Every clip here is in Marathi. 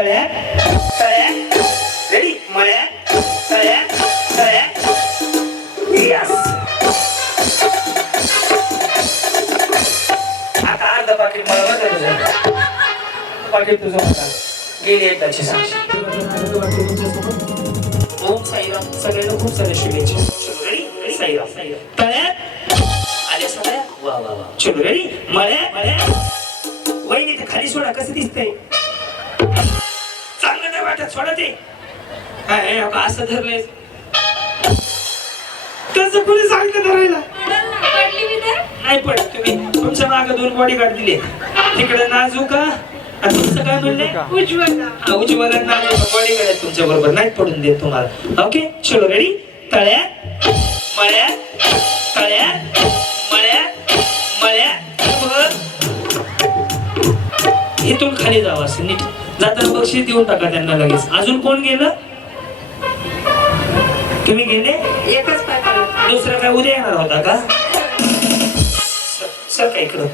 तळ्या तळ्यात रेडी मळ्यात आता अर्ध पाकिट मला बदल तुझं. पाकिट तुझं होता गेली एकदाची साक्षी ओम साईराम. सगळ्यांना खूप सारे शुभेच्छा. रेडी साईराम. तळ्यात आल्या सगळ्या? वा वा वा. चलो रेडी वहिनी खाली सोडा. कसं दिसतंय? सोडा ते काय अगं असं धरलंय. कसं कोणी सांगितलं धरायला. पडली मी तर नाही पण तुम्ही. तुमच्या मागे दोन बॉडी गार्ड दिले तिकडे नाजूका आणि तुमचं काय म्हणले? उज्ज्वला. उज्ज्वला नाजूका बॉडी गार्ड आहेत तुमच्या बरोबर. नाही पडून देत तुम्हाला. ओके चलो रेडी तळ्यात मळ्यात तळ्यात मळ्यात मळ्यात. इथून खाली जावं असं नीट. जाताना बक्षीस देऊन टाका त्यांना लगेच. अजून कोण गेलं? तुम्ही गेले? एकच पाय दुसरं काय उद्या येणार होता का? सर काय इकडं?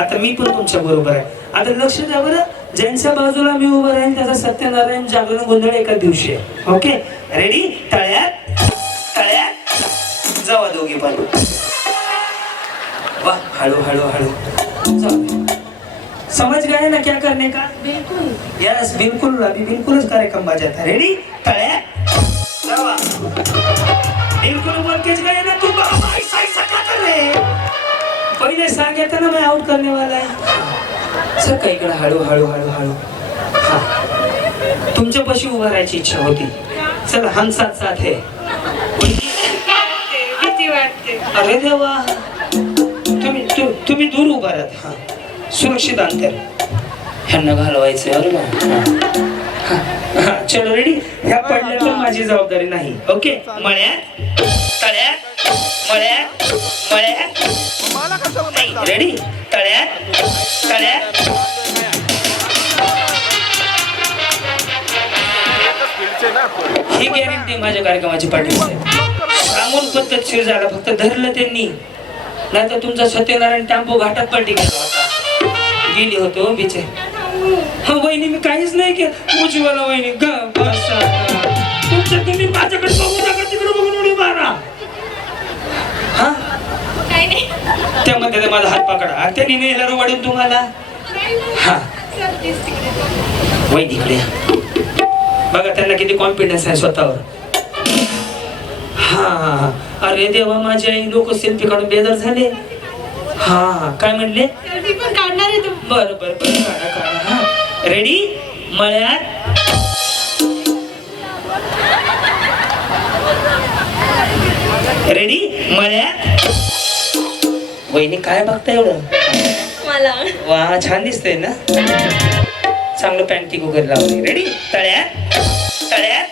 आता मी पण तुमच्या बरोबर आहे. आता लक्ष द्या बरं. ज्यांच्या बाजूला मी उभं राहील त्याचा सत्यनारायण जागरण गोंधळ एका दिवशी आहे. ओके रेडी तळ्यात? तळ्यात? जावा दोघी पण. वा हळू हळू हळू. जाऊ समझ गए ना क्या करने का? बिलकुल। यस बिल्कुल अभी बिल्कुल कार्यक्रम बजा था। रेडी जावा बिल्कुल बोल के गए ना तुम बाबा ऐसा ऐसा क्या कर रहे? पहिले सांगितलं ना मैं आउट करने वाला है सर काही इकडे हळू हळू हळू हळू? तुमच्या पशी उभा राहायची इच्छा होती. चल हम साथ साथ है अरे देवा. तुम्ही तुम्ही दूर उभा राहत हा. सुरक्षित अंतर. ह्यांना घालवायचं अरे बा हा. चलो रेडी ह्या पडल्या माझी जबाबदारी नाही. ओके मळ्यात तळ्यात मळ्यात मळ्यात. रेडी तळ्यात तळ्यात. ही गॅरंटी माझ्या कार्यक्रमाची पाठी सांगून पद्धतशीर झाला. फक्त धरलं त्यांनी. नाही तर तुमचा सत्यनारायण टॅम्पो घाटात पलटी गेला होता. गेली होतो बिचे हा वहिनी मी काहीच नाही केलं. उज्ज्वला वहिनी ग बसा तुमच्या तुम्ही माझ्याकडे बघू नका तिकडे बघून उडी मारा. हा? काही नाही. त्यामध्ये माझा हात पकडा. त्यांनी नेलं वाढून तुम्हाला. हा. वहिनी इकडे. बघा त्यांना किती कॉन्फिडन्स आहे स्वतःवर. हा. हा हा. अरे देवा माझी आई लोक सेल्फी काढून बेजार झाले. हा. हा काय म्हणले? बर बर बर काढा काढा हा. रेडी मळ्यात. रेडी मळ्यात. वहिनी काय बघता एवढं? मला. वा छान दिसतंय ना? चांगलं पॅन्टिक वगैरे लावले रेडी तळ्यात. तळ्यात.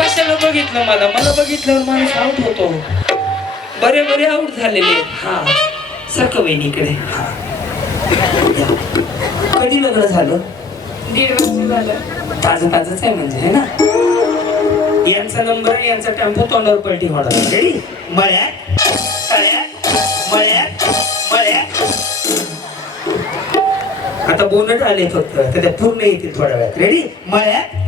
कशाला बघितलं मला? मला बघितल्यावर माणूस आउट होतो. बरे बरे आउट झालेले. हा. सारखं वहिनीकडे. हा कधी लग्न झालं? दीड वर्ष झालं. ताजं ताजंच आहे म्हणजे है ना? यांचा नंबर आहे यांचा टेम्पो तोंडावर पलटी होणार रेडी मळ्यात तळ्यात मळ्यात मळ्यात. आता बोनट आले फक्त तर त्या पूर्ण येतील थोड्या वेळात. रेडी मळ्यात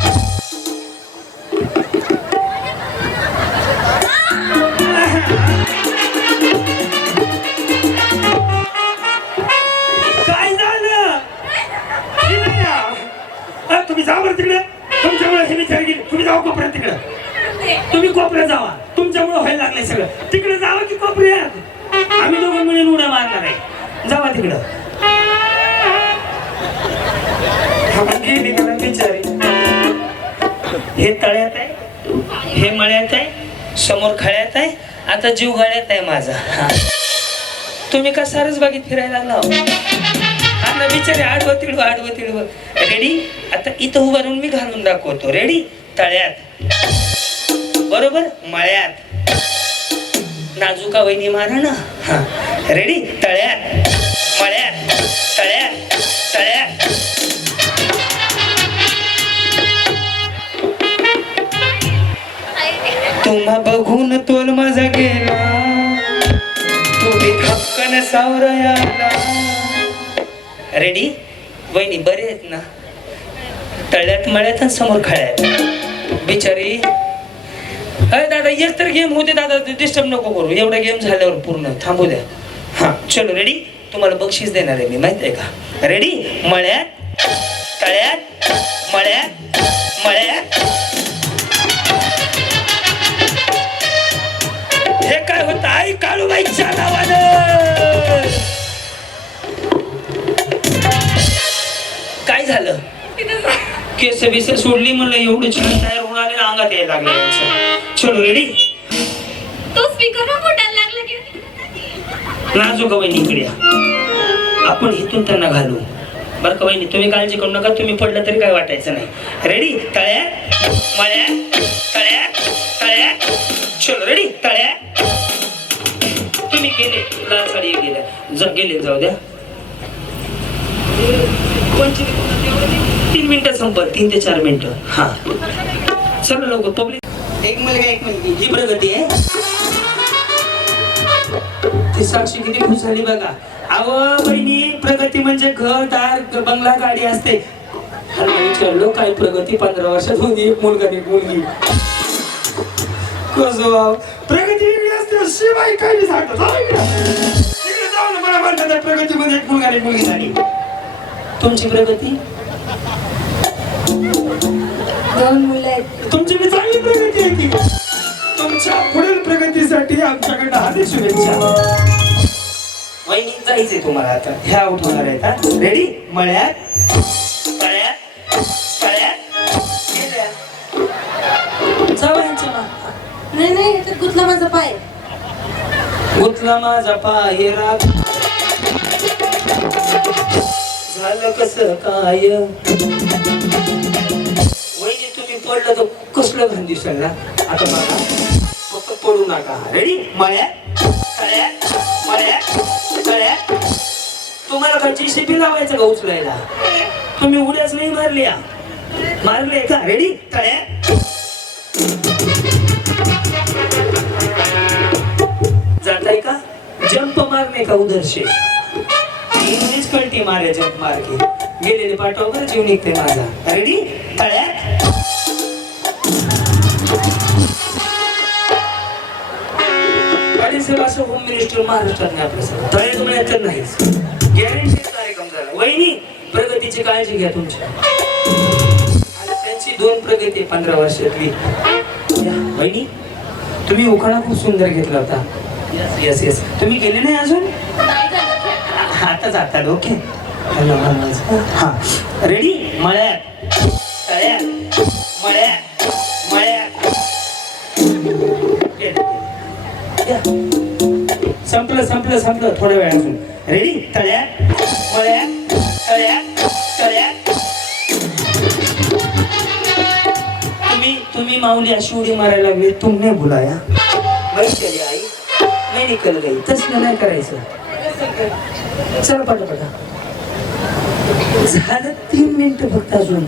हे तळ्यात आहे हे मळ्यात आहे समोर खळ्यात आहे आता जीव गळ्यात आहे माझा. तुम्ही का सारच बागेत फिरायला आला हो? आता बिचारे आडवं तिडवं आडवं तिडवं. रेडी आता इथं उभारून मी घालून दाखवतो. रेडी तळ्यात. बरोबर? मळ्यात. नाजूका वहिनी मारा ना. हा. रेडी तळ्यात. मळ्यात. तळ्यात. तळ्यात. तुम्हा बघून तोल माझा गेला. तुम्ही हक्कन सावरयाला रेडी? वहिनी बरे आहेत ना? तळ्यात मळ्यात आणि समोर खळ्यात. बिचारी. अरे दादा एक तर गेम होते दादा डिस्टर्ब नको करू. एवढा गेम झाल्यावर पूर्ण. थांबू द्या. हा चलो रेडी तुम्हाला बक्षीस देणार आहे मी माहीत आहे का? रेडी मळ्यात तळ्यात मळ्यात मळ्यात. आई काळूबाईच्या नावानं काय झालं? केस बिस सोडली म्हणलं एवढं छान तयार होऊन आले ना अंगात यायला लागले यांचं. चलो रेडी तो स्पीकर पण फुटायला लागला की नाजूक वहिनी इकडे या. आपण इथून त्यांना घालू. बरं का वहिनी तुम्ही काळजी करू नका तुम्ही पडलं तरी काय वाटायचं नाही. रेडी तळ्या मळ्या तळ्या तळ्या चलो रेडी तळ्या जा गेले जाऊ द्या. तीन मिनिटं संपत तीन ते चार मिनिटं. हा. चला लवकर पब्लिक एक मुलगा एक मुलगी. ही प्रगती आहे. ती साक्षी किती खुश झाली बघा. अहो बहिणी प्रगती म्हणजे घर दार बंगला गाडी असते. विचारलो काय प्रगती पंधरा वर्षात होती एक मुलगा एक मुलगी. कसं? प्रगती वेगळी असते शिवाय काय नाही म्हणतात प्रगतीमध्ये एक मुलगा एक मुलगी झाली तुमची प्रगती? दोन मुलं आहेत. तुमची मी चांगली प्रगती आहे की तुमच्या पुढील प्रगतीसाठी आमच्याकडनं हार्दिक शुभेच्छा. वहिनी जायचंय तुम्हाला आता. ह्या उठवणार आहेत हा? रेडी मळ्यात. तळ्यात तळ्यात गेल्या. जाऊ यांच्या मागं. नाही नाही याच्यात गुतला माझा पाय. गुतला माझा पाय राग. झालं कस काय? वहिनी तुम्ही पडलं तर कसलं घाण दिसेल आता बघा. फक्त पडू नका. रेडी मळ्या मळ्या तुम्हाला का जेसीबी लावायचं का उचलायला? तुम्ही उड्याच नाही मारल्या. मारले का? रेडी तळ्या जाताय का? जंप मारणे का उधर इंग्लिश कळते मारे जग मार की गेलेले पाठवा जीव निघते माझा. रेडी तळ्यात. आणि होम मिनिस्टर महाराष्ट्रात नाही आपलं सर तळ्यात तर नाहीच. गॅरंटी कार्यक्रम झाला वहिनी प्रगतीची काळजी घ्या तुमच्या त्यांची दोन प्रगती पंधरा वर्षातली. वहिनी तुम्ही उखाणा खूप सुंदर घेतला होता. येस येस येस तुम्ही गेले नाही अजून? आता जातात ओके हा रेडी मळ्यात. तळ्यात. मळ्यात. मळ्यात. संपलं संपलं संपलं थोड्या वेळ अजून रेडी तळ्यात. मळ्यात. तळ्यात. तळ्यात. तुम्ही तुम्ही माऊली अशी उडी मारायला लागली तुमने बुलाया. बस केली आई. नाही निकल गई. तसलं नाही करायचं. चला पटा पटा झालं तीन मिनिटं फक्त अजून.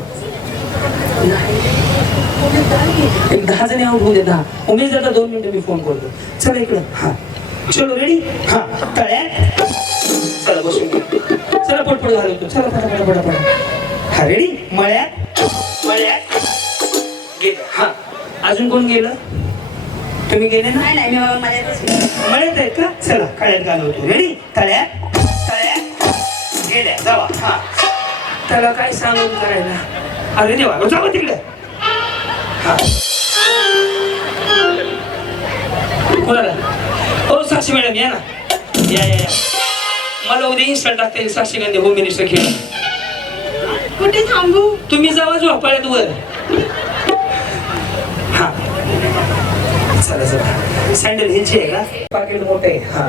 एक दहा जणी आउट होऊ दे दहा. उमेश दादा दोन मिनिटं मी फोन करतो. चला इकडं. हा. चलो रेडी हा. तळ्यात. चला बसून. चला पटपट घालवतो चला पटा पटा पटा पटा हा रेडी मळ्यात. मळ्यात. गेलं. हा. अजून कोण गेलं? तुम्ही गेले ना? नाही नाही मी मला मळ्यात आहेत का? चला कळ्यात घालवतो रेडी तळ्यात. गेल्या जावा हा त्याला काय सांगून करायला? अरे देवा जावा तिकडे. हा. कोणाला? हो साक्षी मॅडम या ना. या या या. मला उद्या इन्स्टा टाकता येईल साक्षी गांधी होम मिनिस्टर खेळ. कुठे थांबू? तुम्ही जावा झोपाळ्यात वर. हा. चला चला. सँडल ह्याची आहे का? पाकिट मोठं आहे. हा.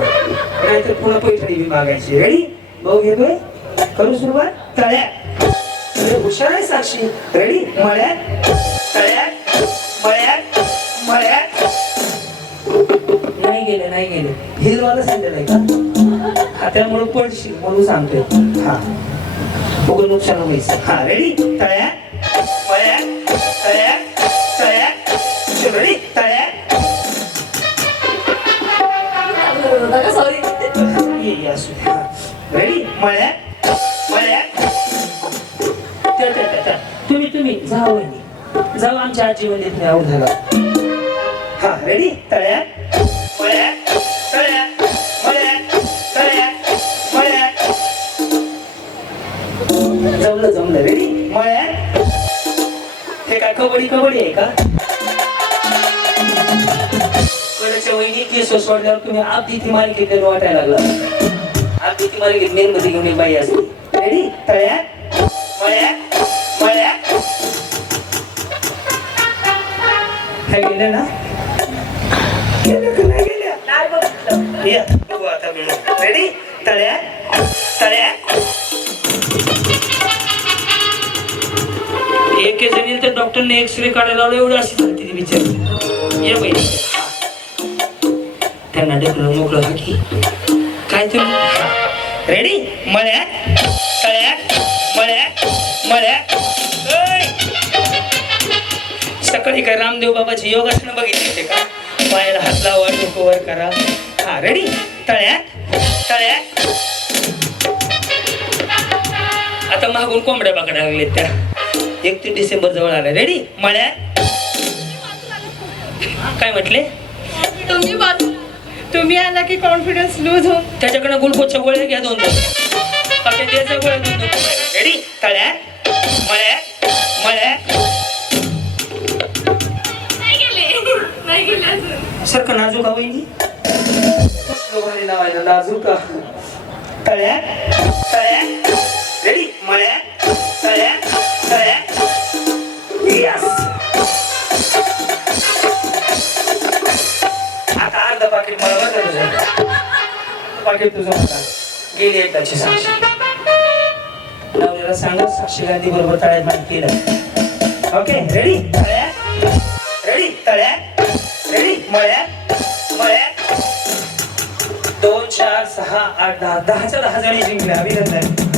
नाहीतर पुन्हा पैठणी बी मागायची. रेडी भाऊ घेतोय करू सुरुवात. तळ्या. अरे हुशार आहे साक्षी. रेडी मळ्यात तळ्यात मळ्यात मळ्यात नाही गेले नाही गेले. हिलवाला सँडल आहे का हा त्यामुळे पडशील म्हणून सांगतोय. हा. बघून नुकसान व्हायचं हा रेडी तळ्या. पळ्या तळ्या. तळ्या. रेडी तळ्या. सॉरी असू. रेडी मळ्या. जाऊ जाऊ आमच्या आजी म्हणजे तुम्ही आऊ झाला हा रेडी तळ्या? पळ्या तळ्या? मळ्या? तळ्या? मळ्या? जमलं जमलं. रेडी मळ्या? हे काय कबड्डी कबड्डी आहे का? कोणाच्या वहिनी केस सोडल्यावर तुम्ही आपली ती मालिकेत वाटायला लागला. आपली ती मालिकेत मेन मध्ये घेऊन एक बाई असते. रेडी तळ्या? मळ्या? मळ्या? काय ना का नाही गेल्या? नाही बघितलं या. बघू आता मिळून रेडी तळ्या. तळ्या. एक जणी तर डॉक्टरने एक्सरे काढायला लावलं एवढं अशी झाली ती बिचारी. ये बाई. त्यांना ढकलून मोकळं हाकी काय तुम्ही रेडी मळ्या तळ्या मळ्या मळ्या! सकाळी काय रामदेव बाबाची योगासनं बघितली होते का? पायाला हात लावा डोकं वर करा. हा रेडी तळ्या तळ्या आता मागून कोंबड्या पकडायला लागलेत त्या. एकतीस डिसेंबर जवळ आला रेडी मळ्या काय म्हटले? तुम्ही तुम्ही आला की कॉन्फिडन्स लूज होऊन त्याच्याकडे गुलकोच्या गोळ्या घ्या दोन दोन. द्यायच्या गोळ्या दोन दोन रेडी तळ्या मळ्या मळ्या सारखं नाजूक हवं ना नाजूका. तळ्या तळ्या रेडी मळ्या तळ्या तळ्या! आता अर्ध पाकिट मला बघा तुझं? पाकिट तुझं होता गेली एकदाची साक्षी. सांगा साक्षी गांधी बरोबर तळ्यात माहिती केलं ओके रेडी तळ्या रेडी तळ्या रेडी मळ्या मळ्या दोन चार सहा आठ दहा. दहाच्या दहा जणी जिंकल्या. अभिनंदन.